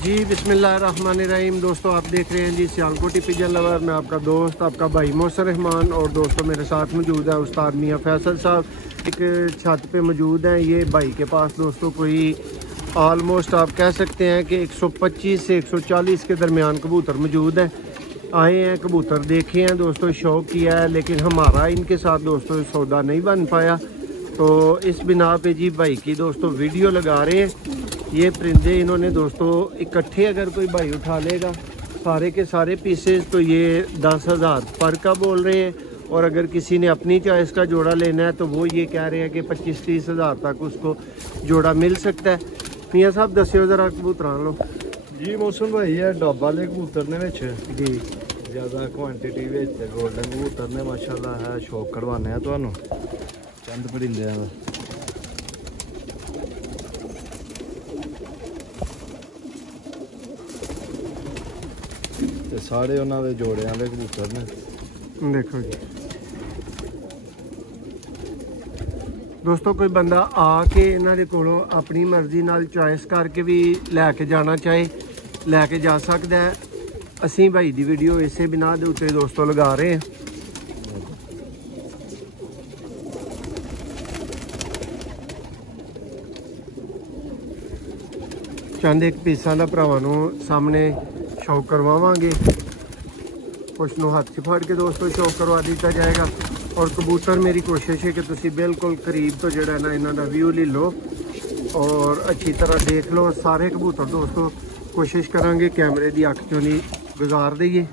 जी बिस्मिल्लाहिर्रहमानिर्रहीम। दोस्तों आप देख रहे हैं जी सियालकोटी पिजन लवर। मैं आपका दोस्त आपका भाई मोहसिन रहमान और दोस्तों मेरे साथ मौजूद है उस्ताद मियाँ फैसल साहब। एक छत पे मौजूद हैं। ये भाई के पास दोस्तों कोई आलमोस्ट आप कह सकते हैं कि 125 से 140 के दरमियान कबूतर मौजूद हैं। आए हैं कबूतर देखे हैं दोस्तों, शौक़ किया है, लेकिन हमारा इनके साथ दोस्तों सौदा नहीं बन पाया। तो इस बिना पे जी भाई की दोस्तों वीडियो लगा रहे हैं। ये परिंदे इन्होंने दोस्तों इकट्ठे अगर कोई भाई उठा लेगा सारे के सारे पीसेस तो ये 10,000 पर का बोल रहे हैं। और अगर किसी ने अपनी चॉइस का जोड़ा लेना है तो वो ये कह रहे हैं कि 25-30 हज़ार तक उसको जोड़ा मिल सकता है। मियाँ साहब दस्यो जरा कबूतर लो जी। मौसम भाई है डब वाले कबूतर ने विच जी ज़्यादा क्वांटिटी गोल्डन कबूतर ने माशाल्लाह है। शौक करवाने तो चंद परिंदे सारे उन्होंने जोड़े वाले कबूतर ने। देखो जी दोस्तों, कोई बंदा आके इन्होंने कोलों अपनी मर्जी नाल चॉइस करके भी लैके जाना चाहे लैके जा सकता है। असी भाई दी वीडियो इसे बिना दे उत्ते दोस्तों लगा रहे हैं। चंद एक पीसा का भरावां नूं सामने शौक करवावांगे। कुछ नूं हाथ च फड़ के दोस्तों शौक करवा दिता जाएगा। और कबूतर मेरी कोशिश है कि तुसी बिल्कुल करीब तो जिहड़ा ना इन्हां दा व्यू ले लो और अच्छी तरह देख लो। सारे कबूतर दोस्तों कोशिश करांगे कैमरे की अख चों नहीं गुजार दईए।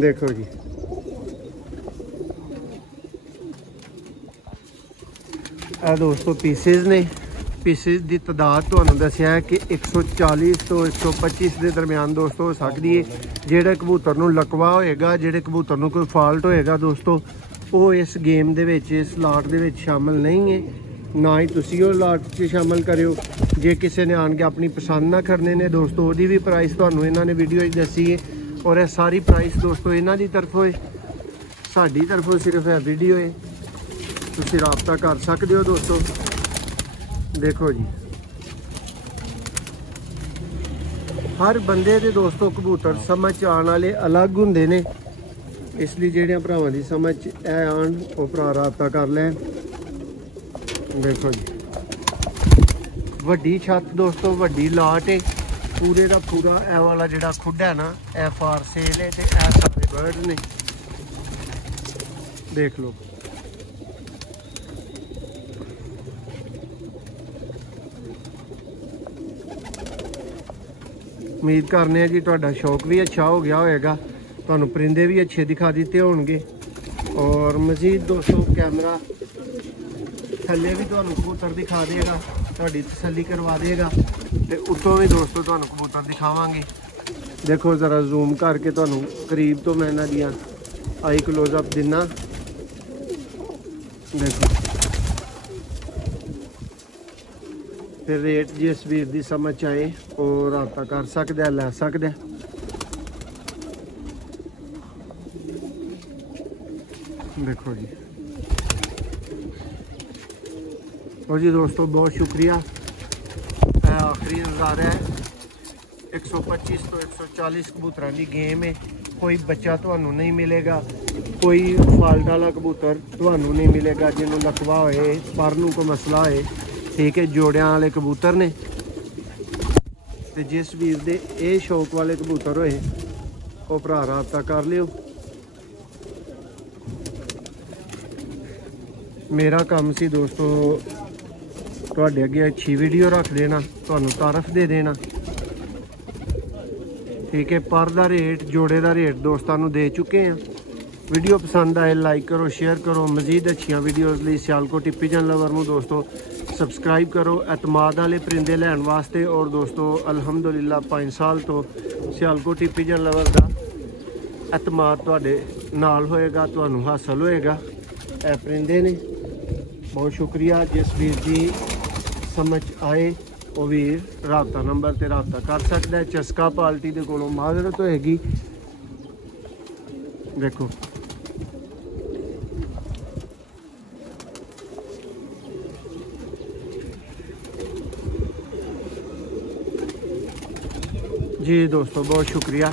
देखो जी ਇਹ दोस्तों पीसेज ने। पीसेज की तादाद तुहानूं दस्सिया है कि 140 तो 125 के दरमियान दोस्तों हो सकती है। जिहड़े कबूतर नूं लकवा होएगा, जिहड़े कबूतर नूं कोई फॉल्ट होएगा दोस्तों वो इस गेम दे विच इस लाट दे विच शामिल नहीं है। ना ही तुसी वो लाट च शामिल करियो। जे किसी ने आन के अपनी पसंद ना करने ने दोस्तों वो भी प्राइस तुहानूं इन्हां ने वीडियो दसी है। और यह सारी प्राइस दोस्तों इन्हां दी तरफों है, साडी तरफों सिर्फ है वीडियो है। तुसी राबता कर सकते हो दोस्तों। देखो जी हर बंदे दे दोस्तों कबूतर समझ आने वाले अलग होंदे ने, इसलिए जेहड़ियां भरावां दी समझ ऐ आन वो भरा राबता कर लैन। देखो जी वड्डी छत दोस्तों, वड्डी लाट है। पूरे का पूरा ए वाला जिहड़ा खुड है ना ए फार सेल है। तो ए सारे बर्ड ने देख लो। उम्मीद करने जी तुहाडा शौक भी अच्छा हो गया होएगा, तुहानूं परिंदे भी अच्छे दिखा दिते होणगे। और मजीद दोस्तों कैमरा थल्ले भी तुहानूं कबूतर दिखा देगा, तुहाडी तसल्ली करवा देगा। ते उत्तों भी दोस्तों तुहानूं कबूतर दिखावांगे। देखो ज़रा जूम करके तुहानूं करीब तो मैं इन्हां दियां आई क्लोजअप दिना। देखो फिर रेट जिस वीर की समझ आए और राबता कर सकता है, लै सकता है। देखो जी और जी दोस्तों बहुत शुक्रिया। आखिरी नज़ारा है 125 तो 140 कबूतर की गेम है। कोई बच्चा तुहानूं नहीं मिलेगा, कोई फाल्ट वाला कबूतर तुहानूं नहीं मिलेगा जिन्होंने लकवा होए, पर नूं कोई मसला होए। ठीक है, जोड़ियां वाले कबूतर ने। तो जिस वीर दे ये शौक वाले कबूतर होए वो भरा राबता कर लियो। मेरा काम सी दोस्तों तुहाडे अगे अच्छी वीडियो रख देना, तुहानूं तारफ दे देना। ठीक है, पर दा रेट जोड़े का रेट दोस्तों नूं दे चुके हैं। वीडियो पसंद आए लाइक करो, शेयर करो। मजीद अच्छियाँ वीडियोज़ लिए सियालकोटी पिजन लवर नूं दोस्तों सबसक्राइब करो एतमाद वाले परिंदे लैन वास्ते। और दोस्तों अलहमदुलिल्लाह 5 साल तो सियालकोटी पिजन लवर का एतमाद तुहाडे नाल होएगा, तुहानूं हासिल होएगा। ए परिंदे ने बहुत शुक्रिया। जिस वीर की समझ आए वो वीर राबता नंबर ते राबता कर सकता है। चस्का पार्टी के कोलों माजरत होएगी। देखो जी दोस्तों बहुत शुक्रिया।